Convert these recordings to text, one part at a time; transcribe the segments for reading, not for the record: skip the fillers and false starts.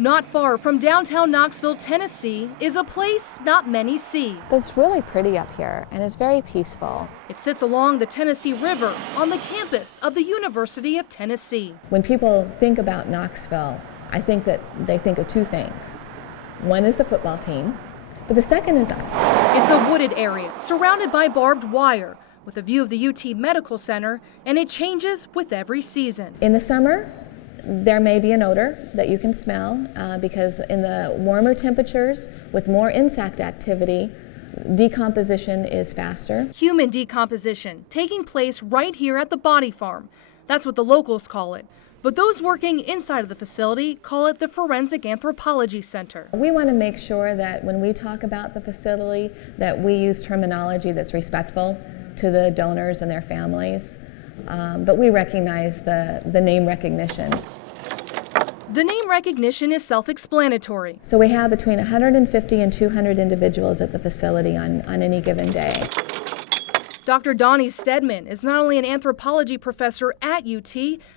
Not far from downtown Knoxville, Tennessee, is a place not many see. It's really pretty up here, and it's very peaceful. It sits along the Tennessee River on the campus of the University of Tennessee. When people think about Knoxville, I think that they think of two things. One is the football team, but the second is us. It's a wooded area surrounded by barbed wire with a view of the UT Medical Center, and it changes with every season. In the summer, there may be an odor that you can smell because in the warmer temperatures with more insect activity, decomposition is faster. Human decomposition taking place right here at the body farm. That's what the locals call it. But those working inside of the facility call it the Forensic Anthropology Center. We want to make sure that when we talk about the facility that we use terminology that's respectful to the donors and their families. But we recognize the name recognition. The name recognition is self-explanatory. So we have between 150 and 200 individuals at the facility on any given day. Dr. Donnie Stedman is not only an anthropology professor at UT,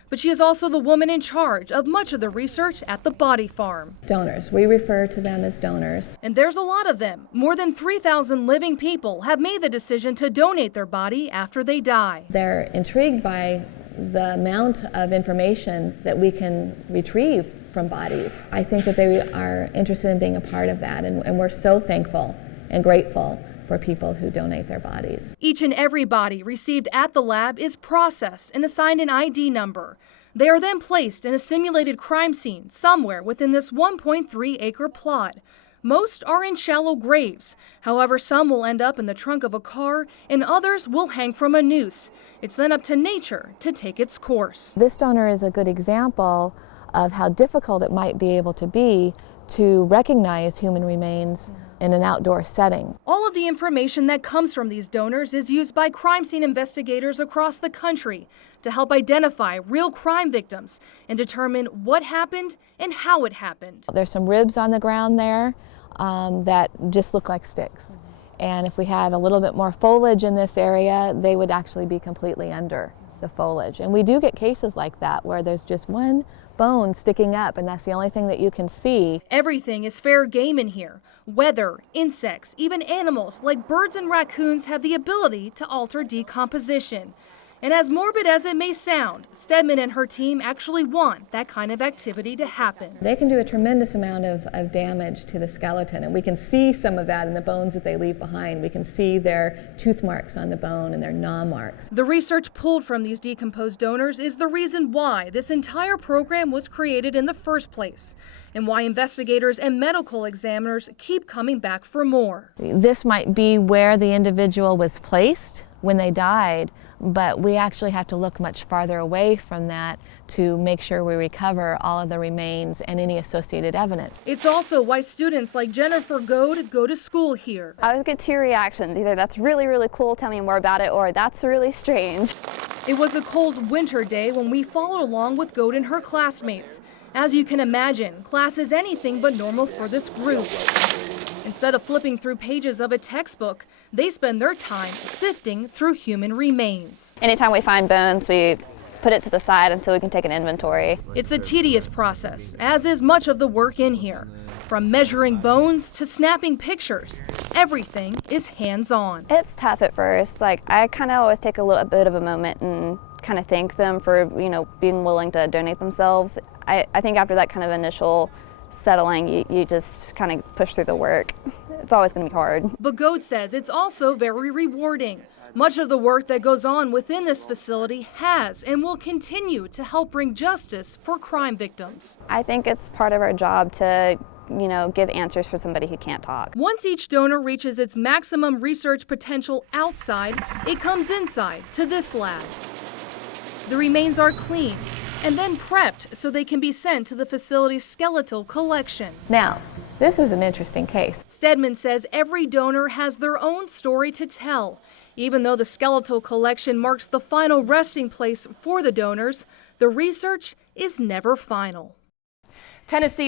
but she is also the woman in charge of much of the research at the body farm. Donors, we refer to them as donors. And there's a lot of them. More than 3,000 living people have made the decision to donate their body after they die. They're intrigued by the amount of information that we can retrieve from bodies. I think that they are interested in being a part of that, and we're so thankful and grateful for people who donate their bodies. Each and every body received at the lab is processed and assigned an ID number. They are then placed in a simulated crime scene somewhere within this 1.3-acre plot. Most are in shallow graves. However, some will end up in the trunk of a car and others will hang from a noose. It's then up to nature to take its course. This donor is a good example of how difficult it might be able to be to recognize human remains in an outdoor setting. All of the information that comes from these donors is used by crime scene investigators across the country to help identify real crime victims and determine what happened and how it happened. There's some ribs on the ground there that just look like sticks. And if we had a little bit more foliage in this area, they would actually be completely under the foliage. And we do get cases like that where there's just one bone sticking up and that's the only thing that you can see. Everything is fair game in here. Weather, insects, even animals like birds and raccoons have the ability to alter decomposition. And as morbid as it may sound, Stedman and her team actually want that kind of activity to happen. They can do a tremendous amount of damage to the skeleton, and we can see some of that in the bones that they leave behind. We can see their tooth marks on the bone and their gnaw marks. The research pulled from these decomposed donors is the reason why this entire program was created in the first place, and why investigators and medical examiners keep coming back for more. This might be where the individual was placed when they died, but we actually have to look much farther away from that to make sure we recover all of the remains and any associated evidence. It's also why students like Jennifer Goad go to school here. I always get two reactions, either that's really, really cool, tell me more about it, or that's really strange. It was a cold winter day when we followed along with Goad and her classmates. As you can imagine, class is anything but normal for this group. Instead of flipping through pages of a textbook, they spend their time sifting through human remains. Anytime we find bones, we put it to the side until we can take an inventory. It's a tedious process, as is much of the work in here. From measuring bones to snapping pictures, everything is hands-on. It's tough at first. I kind of always take a little bit of a moment and kind of thank them for, being willing to donate themselves. I think after that kind of initial settling, you just kind of push through the work. It's always going to be hard. But Goad says it's also very rewarding. Much of the work that goes on within this facility has and will continue to help bring justice for crime victims. I think it's part of our job to, give answers for somebody who can't talk. Once each donor reaches its maximum research potential outside, it comes inside to this lab. The remains are cleaned and then prepped so they can be sent to the facility's skeletal collection. Now, this is an interesting case. Stedman says every donor has their own story to tell. Even though the skeletal collection marks the final resting place for the donors, the research is never final. Tennessee